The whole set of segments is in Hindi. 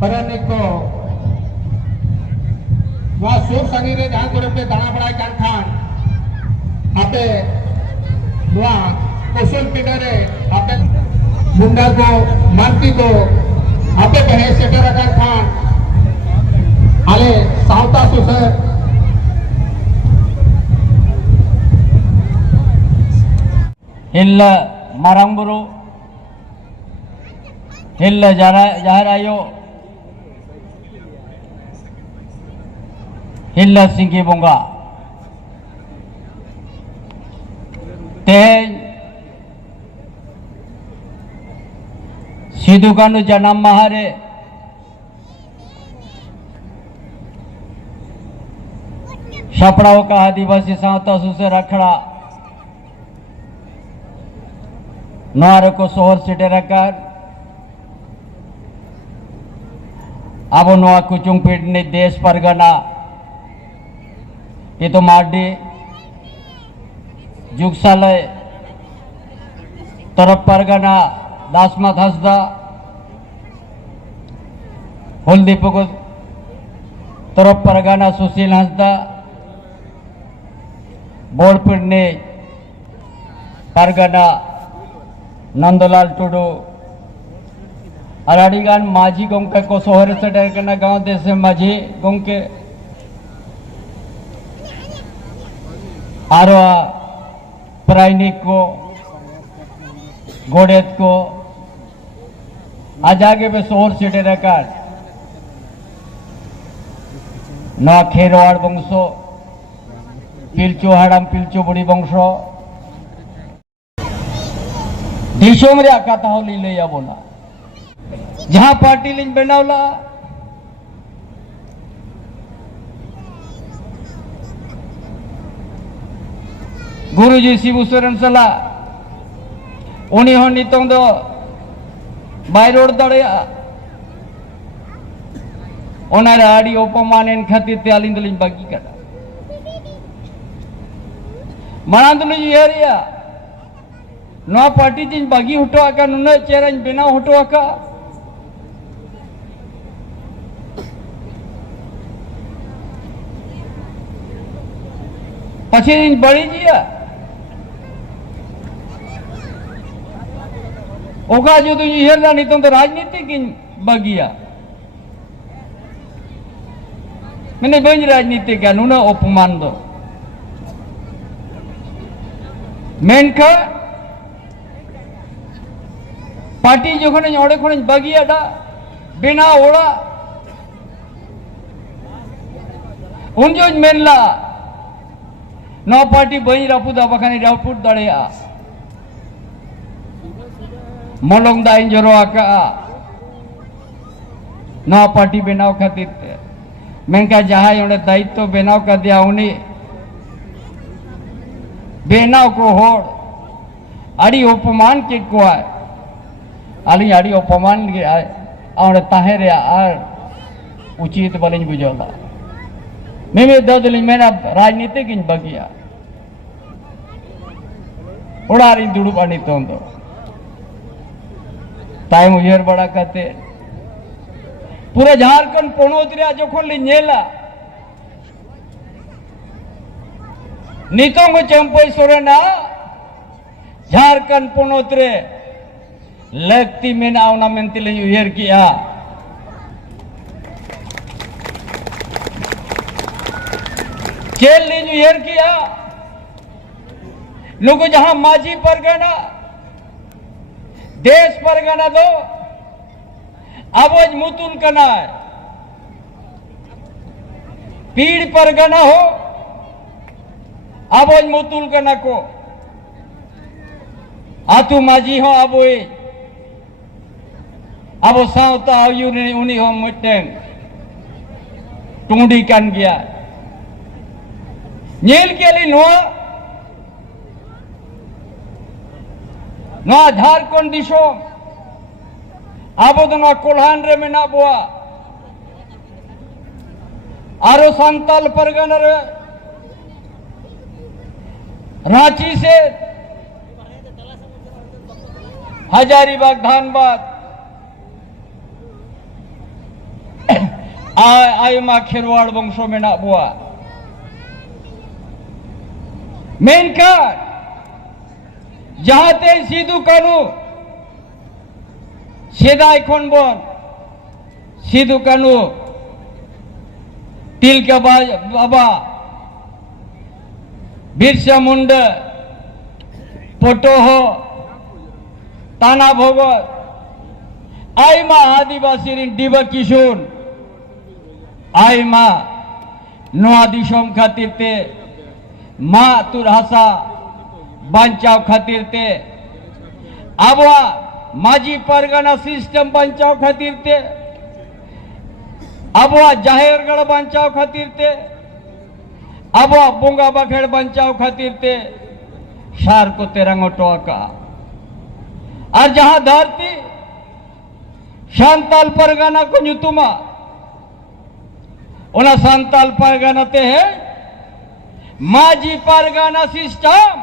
परनिक को वहाँ सुर संगी रे जहाँ को पे दाना बड़ा जान खान आपे वहाँ कुशल पिटरे आपे मुंडा को मानती को आपे बहे सेटर जान खान आले साउता सुसर हिल्ला मारंगबुरु हिल्ला जहरायो हिल्ला सिंगी बोंगा तेज सिदु कानु जन्म महारे छपड़ाओं का आदिवासी सावता सुसे रखड़ा नोआरे को सोहर सिटे रखकर अब नोआ कुचुंग पीटने देश परगना ये तो मार्डी जुगसालय तरफ परगना दासमत हसदा होलदीपुक तरफ परगना सुशील हसदा बोड़पिड़ने परगना नंदलाल टुडू अराड़ीगान माझी गोंके को सोहर से डरकना गांव देश माझी गोंके आरो प्राइनिक को गोडेत को आज आगे पे सोहर से डरकर ना खेरवाड़ वंशो पिलचो हाड़ाम पिलचो बुड़ी वंशो दिशों में आकाता हो ली ले या बोला जहां पार्टी लिंग बनावला गुरुजी शिबू सोरेन सला उन्हीं हो नितों दो बायरोड दड़ेया ओनारे आड़ी उपमानेन खातिर ते आलिंद लिंग बागी करा मनांदुलु येरिया नवा पार्टी जिन बागी हुटो आका नुना चेहरा बिना हुटो आका पछे इन बड़ी जिया ओका जो तु हेरना नहीं तो राजनीति की बागिया मैंने बंज राजनीति का नुना उपमान दो मेनका पार्टी जो खने ओड़े खने बागिया डा बिना ओड़ा उन जो मेनला नो पार्टी बई रापुदा बखानी रापुट दड़ेया मोलोंग दाइन जरो आका नो पार्टी बनाव खातिर मेनका जहां ओड़े दायित्व बनाव कर दिया उन्हीं बेनाव को होड़ आड़ी उपमान के को आए आली आड़ी उपमान के आए और ताहेरे आर उचित बलिंग बुझोला मैं ददली मेरा राजनीति किन बगिया उड़ारी दुड़ुबानी तो टाइम उयर बड़ा करते पूरा झारखंड पोनोतरिया जो खोल नेला नितों को चंपई सोरेना झारखंड पोनोतरे लगती में आवना मेंती ले उयर किया जेल ले उयर किया लोगों जहां माझी परगना देश परगना दो आवाज मुतुल करना है पीड़ परगना हो आवाज मुतुल करना को आतु माझी हो अब सावता आयु ने उन्हीं हो मुटें टूंडी कान गया नेल के लिए नोआ झारखंड दिशो अब तो नोआ कोल्हान रे में ना बुआ आरो संताल परगना रे रांची से हजारीबाग धानबाद आयमा खेरवाड़ बंशो मेना बुआ मेनखान जहाते सिदु कानू सेदाय खन बन सिदु कानू तिलका बाबा बिरसा मुंडा पटोह ताना भगत आयमा आदिवासी रिन डिबा किशोर आयमा नोआ दिसोम खातिर ते मा तुर हासा बांचाव खातिर ते आबवा माजी परगना सिस्टम बांचाव खातिर ते आबवा जाहेरगढ़ बांचाव खातिर ते आबवा बोंगा बाखेड़ बांचाव खातिर ते शार को तेरंग टोका और जहां धरती शांताल परगना को नुतुमा ओना शांताल परगना ते है माजी परगना सिस्टम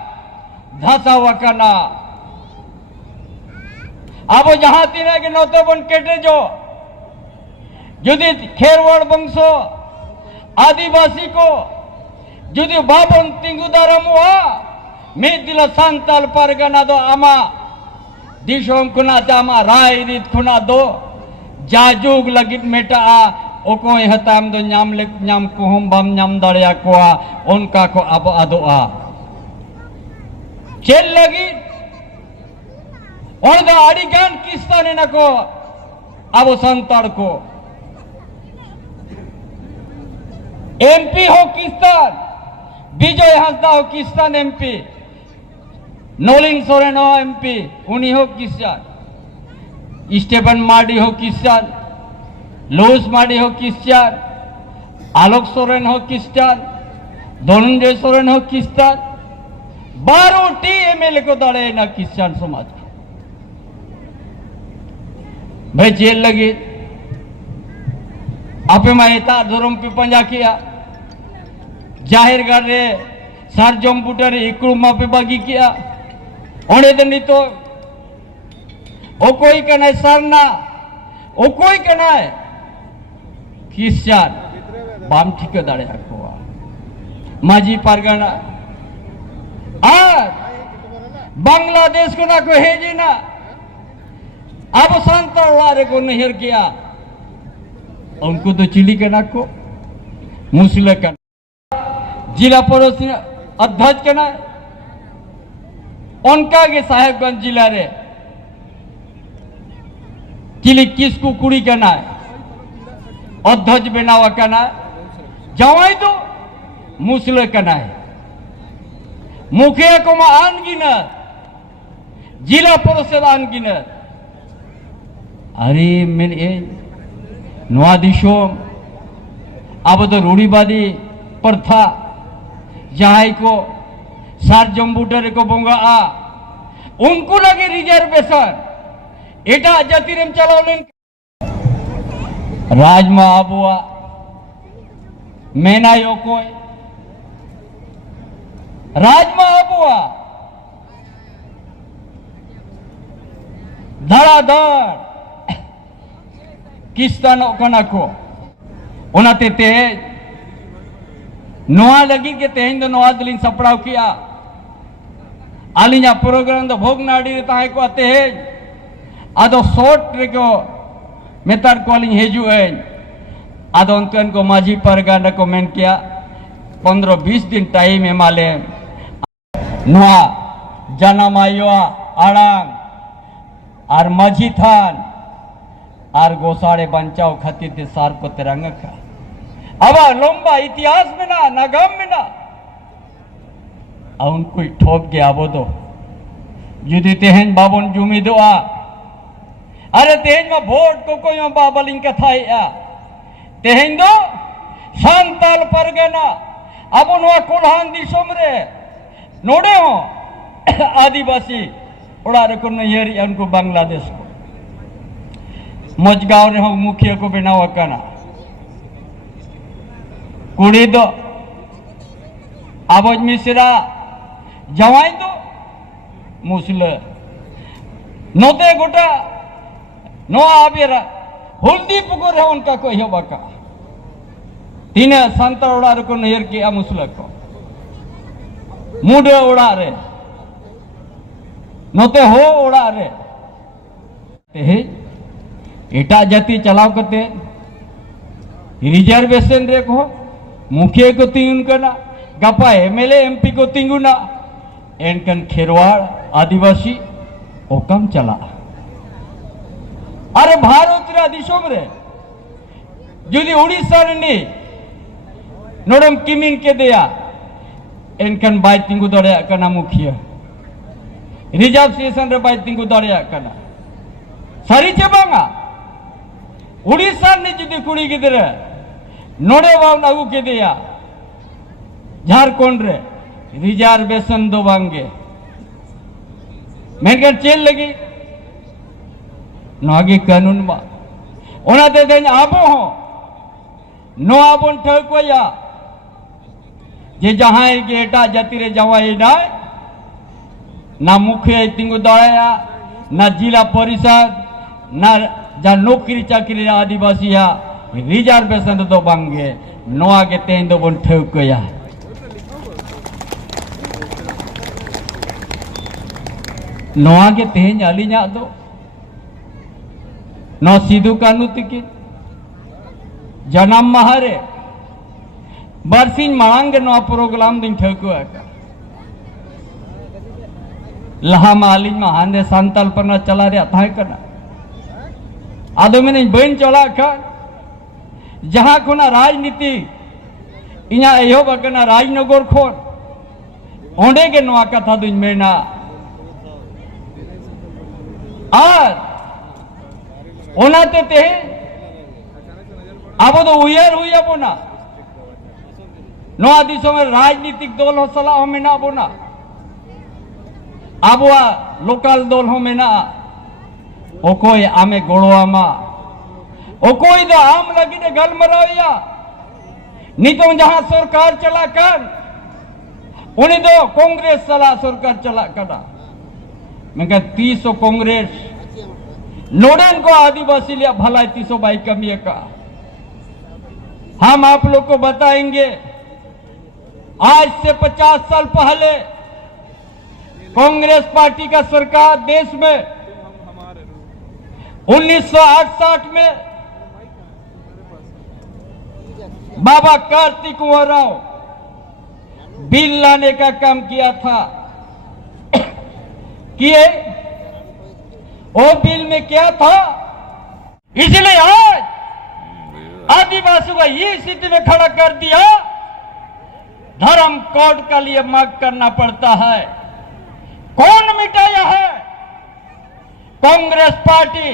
धसावकना अब जहां तीन के नौते बन केटे जो जुदी खेरवाड़ वंशो आदिवासी को जुदी बाबन तिंगुदारम हुआ मिद दिला सांताल परगना दो आमा दिशोम खुना जामा राय रीत खुना दो जाजुग लगित मेटा ओकोय हताम दो न्याम ले न्याम कुहुम बम न्याम दड़या कोआ उनका को अब अदोआ चेल लगी और दा अड़िगान किस्ताने न को अब संताड़ को एमपी हो किस्तान विजय हांसदा हो किस्तान एमपी नोलिंग सोरेन हो एमपी उन्हीं हो किस्तान स्टेफन मार्डी हो किस्तान लुइस मार्डी हो किस्तान आलोक सोरेन हो किस्तान धनंजय सोरेन हो किस्तान 12 एमएलए को दड़े ना किस्तान समाज भाई जेल लगी आपे मायता धर्म पे पंजा किया जाहिर कर रे सारजम बुटर इकड़ू मापे बागी किया ओने दनी तो ओ कोई कनाय सरना ओ कोई कनाय किसान बाम ठीक दाड़े आकोआ माजी पारगाना आज बांग्लादेश को ना को हेजी ना अब सांताल वाले को नहर किया उनको तो चिली के ना को मुसले का जिला पड़ोसी अध्यक्ष के ना उनका के साहेबगंज जिला रे चिली किसको कुड़ी का ना अध्यक्ष बनावा का ना जवाई तो मुसले का ना मुखिया को मां आनगिना जिला परिषद आनगिना अरे मेरे नवा दिशोम अब तो रूढ़ीवादी प्रथा जहां को सार जम्बूटर को बोंगा उनको लगे रिजर्वेशन एटा जातिरेम चलावलेन राजमा आबुआ मेना योकोय राजमा आबुआ धड़ाधड़ किस्तानो कना को ओनाते ते नोआ लगी के तेहन दो नोआ दिलिन सपड़ाव किया आलिया प्रोग्राम दो भोगनाड़ी रे ताहे को आते है आदो शॉर्ट रे को मेतार कॉलिंग हेजू है आदो उनकन को माजी परगाना को मेन किया 15-20 दिन टाइम है माले नोआ जनामायुआ आड़ांग और माझी थान और गोसाड़े बंचाव खातिर ते सार को तिरंगा का अब लंबा इतिहास में ना नागाम में ना उनको ठोक गया वो दो जुदी तेहन बाबन जुमी दो अरे तेहन में वोट को कोई बाबलिंग का था तेहन दो सांताल परगना अब उनवा कोल्हान दिसोम रे नोड़े हो आदिवासी उड़ा रे को नहरी उनको बांग्लादेश को मजगांव रे हो मुखिया को बनावा कना कुड़ी दो आबोज मिश्रा जवाई दो मुसले नोते गोटा नो आबेरा हुल्दी पुकुर है उनका कोई हो बाका तीन सांता ओड़ा रे को नहर के मुसला को मुडे ओड़ा रे नोते हो ओड़ा रे ते एटा जाति चलाव करते रिजर्वेशन रे को मुखिया को तीन करना गपा एमएलए एमपी को तींगुना एनकन खेरवाड़ आदिवासी ओकम चला अरे भारत रे दिसोम रे जुदी उड़ीसा रे नोडम किमिन के दिया एनकन बाय तिंगु दड़े कना मुखिया रिजर्वेशन रे बाय तिंगु दड़े कना सारी चे बांगा उड़ीसा ने जुदी कुड़ी गिदरे नोडे बाव अगू के दिया झारखंड रे रिजर्वेशन दो बांगे मेनकन चेल लगी नागी कानून मा ओनाते देन आबो हो नो आबोन ठकोया जे जहां के एटा जाति रे जवाई ना ना मुखिया तिंगु दड़ाया ना जिला परिषद ना जा नौकरी चाकरी आदिवासी रिजर्वेशन दो बांगे नोआ के तेन दो बन ठकोया नोआ के तेन अलिना दो नो सिदु कानू तिकी जन्म महारे बरसिन मांग नो प्रोग्राम दिन ठको लहा मालिन मा हांदे सांताल पना चला रे थाय कना आदो में बन चला का जहां कोना राजनीति इना एहो बकना राजनगर खोन ओंडे के नोआ कथा दुन मेना और ओनाते ते अब तो उयर हुई बोना नोआ दिसों में राजनीतिक दल हो सला हो मेना बोना अब लोकल दल हो मेना ओकोई आमे गोड़ोआमा ओकोई दो आम लगी ने गलमराविया नितो जहां सरकार चला कर उन्हीं दो कांग्रेस सला सरकार चला करा मैं कह 300 कांग्रेस नोडन को आदिवासी लिया भलाई 300 बाई कमी का हम आप लोग को बताएंगे आज से 50 साल पहले कांग्रेस पार्टी का सरकार देश में 1968 में बाबा कार्तिक कुंवर राव बिल लाने का काम किया था किए और बिल में क्या था इसलिए आज आदिवासियों को ये स्थिति में खड़ा कर दिया धर्म कोड का लिए मांग करना पड़ता है कौन मिटाया है कांग्रेस पार्टी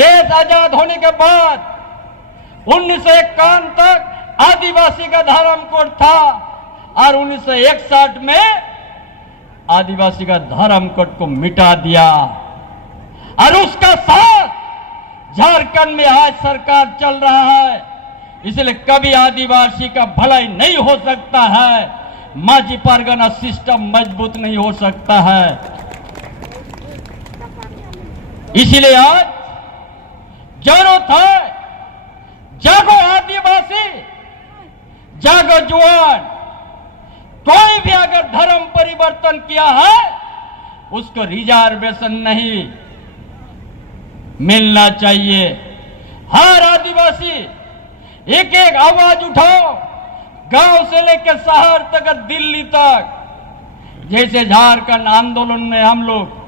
देश आजाद होने के बाद 1951 तक आदिवासी का धर्म कोड था और 1961 में आदिवासी का धर्म कोड को मिटा दिया और उसका साथ झारखंड में आज सरकार चल रहा है इसलिए कभी आदिवासी का भलाई नहीं हो सकता है माझी परगना सिस्टम मजबूत नहीं हो सकता है इसलिए आज जरूरत है जागो आदिवासी जागो जुआन कोई भी अगर धर्म परिवर्तन किया है उसको रिजर्वेशन नहीं मिलना चाहिए हर आदिवासी एक एक आवाज उठाओ गांव से लेकर शहर तक दिल्ली तक जैसे झारखंड आंदोलन में हम लोग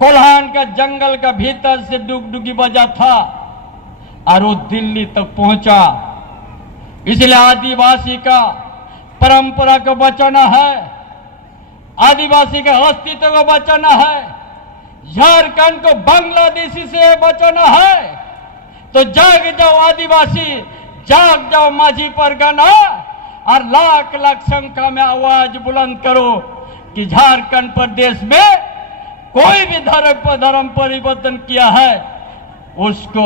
कोल्हान का जंगल का भीतर से डुगडुगी बजा था और वो दिल्ली तक पहुंचा इसलिए आदिवासी का परंपरा को बचाना है आदिवासी का अस्तित्व को बचाना है झारखंड को बांग्लादेशी से बचाना है तो जाग जाओ आदिवासी जाग जाओ माझी परगना और लाख लाख संख्या में आवाज बुलंद करो कि झारखंड प्रदेश में कोई भी धर्म परिवर्तन किया है उसको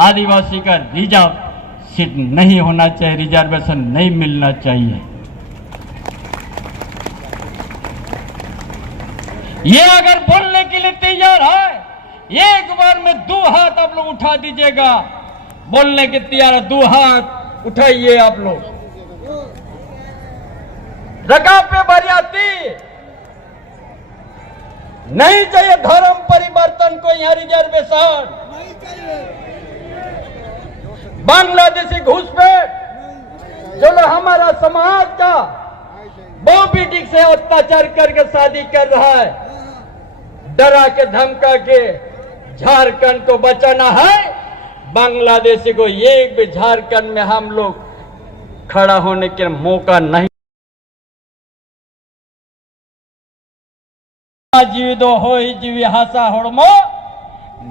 आदिवासी का रिजर्व सीट नहीं होना चाहिए रिजर्वेशन नहीं मिलना चाहिए ये अगर बोलने के लिए तैयार है एक बार में 2 हाथ आप लोग उठा दीजिएगा बोलने के तैयार है 2 हाथ उठाइए आप लोग। रकाब पे बरियाती नहीं चाहिए, धर्म परिवर्तन को यहाँ रिजर्वेशन, बांग्लादेशी घुसपैठ जो लोग हमारा समाज का बहु बेटी से अत्याचार करके शादी कर रहा है, डरा के धमका के झारखंड को बचाना है। बांग्लादेशी को एक भी झारखंड में हम लोग खड़ा होने के मौका नहीं। जीविदो होई जीवी हासा होड़मो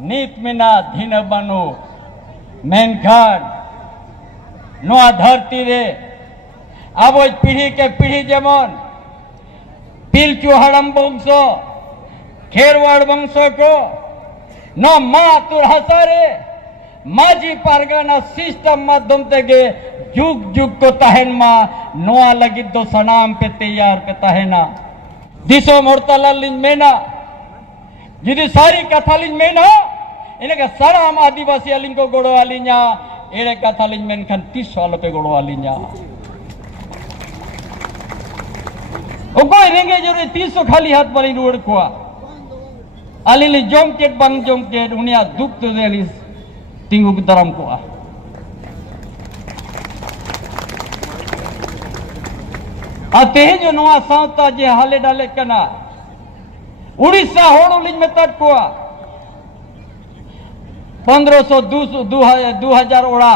नीत मिना धीन बनो मेनखान नोआ धरती रे अब पीढ़ी के पीढ़ी जेमन पिलचू हड़म वंश खेरवाड़ वंश को न मा तुर हसारे माजी पारगाना सिस्टम माध्यम तेगे जुग जुग को तहन मा नोआ लगी दो सनाम पे तैयार पे तहना दिसो मोड़ताला लिंज मेना जिदी सारी कथा लिंज मेना इनके सराम आदिवासी अलिंग को गोड़ो आलिंजा एरे कथा लिंज मेन खान 30 साल पे गोड़ो आलिंजा ओको रेंगे जो 300 खाली हाथ बड़ी रोड को आलिली जोम केट बंग जोम केट उनिया दुख तो देली तिंगु दरम को आते हैं जो नवा सावता जे हाले डाले कना उड़ीसा होड़ लिंज में तट को 1500 2000 ओड़ा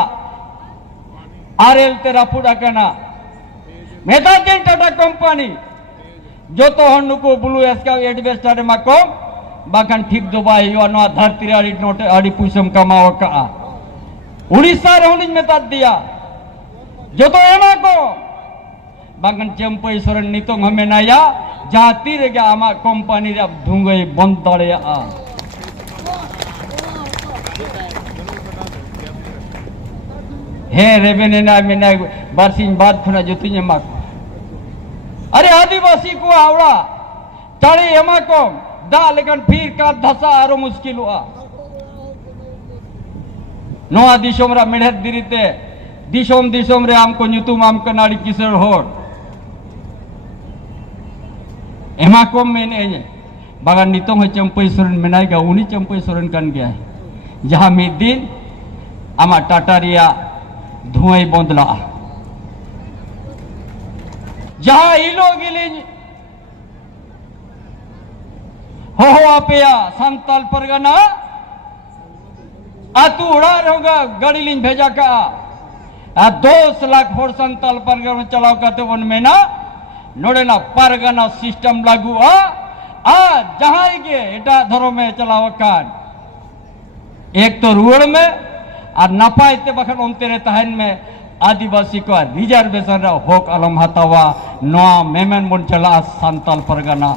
आरएल तेरा पुड़ा कना मेहता दिन टाटा कंपनी जो तो हनु को ब्लू एस्का एडवेस्टर मा को बाकन ठीक दुबाई यो नवा धरती रे आड़ी नोट आड़ी पुसम कमाओ का उड़ीसा रोलिंज में तट दिया जो तो एमा को बागन चंपई सोरेन नितोंग हमें नया जाती रे गया आमा कंपनी रे अब धुंगई बंद दड़े आ हे रेवेने ना में ना बारसिन बाद खुना जोतिने मा अरे आदिवासी को आवड़ा ताड़ी एमा को दा लेकिन फिर का धसा आरो मुश्किल हुआ नोआ दिशोम रा मेढ़ दिरिते दिशोम रे हमको ᱧᱩᱛᱩᱢ आम कनाड़ी किशोर होड़ एमा को मेने बागान नितों है चंपई सोरेन मेनाएगा उन्हीं चंपई सोरेन कन गया है जहां मिद दिन आमा टाटा रिया धुआई बंदला जहां इलो गिलिज हो आपेया संताल परगना आतू उड़ा होगा गाड़ी लिंज भेजा का 2 लाख होड़ संताल परगना चलाओ करते वन में ना नोड़े ना परगना सिस्टम लागू आ जहां के एटा धरो में चलाओ कान एक तो रुड़ में और नपायते बखन उनते रे तहन में आदिवासी को रिजर्वेशन होक अलम हतावा नोआ मेमन बन चला संताल परगना